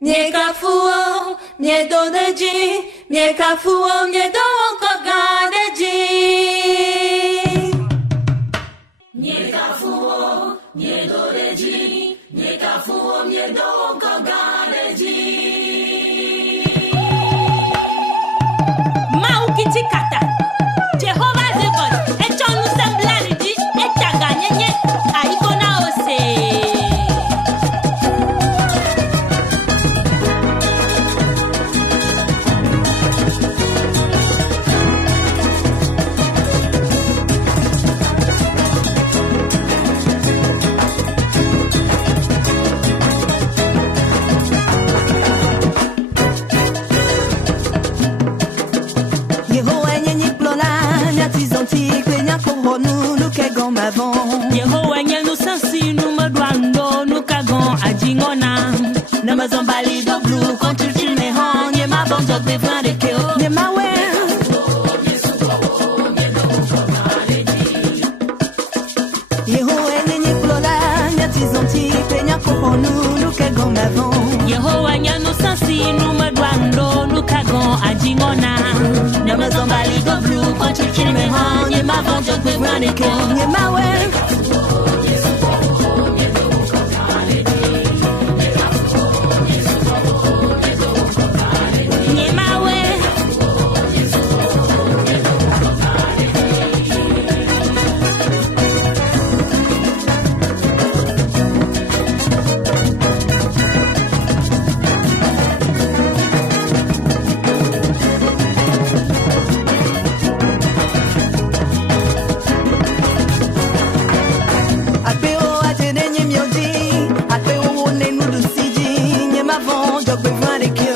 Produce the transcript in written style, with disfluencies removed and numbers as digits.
Miekafuo, miedoneji, miekafuo, miedowokoganeji. Miekafuo, miedoneji, miekafuo, miedowokoganeji. Maukitikata, Jehovah the God, echonu semblaniji, echaganyenye, aikona ose. Yehowa nyenu sansi nume duando nukagon ajingona Nama zombali do blue kontu chime hon Nye ma bon jok de vran de keo Nye ma we Yehowa nyenye plola Nyati zonti penya kohonu nukagon mavon Yehowa nyenu sansi nume duando nukagon ajingona Nama zombali do blue kontu chime hon Nye ma bon jok de vran de keo Nye ma we Jog bevan de kyo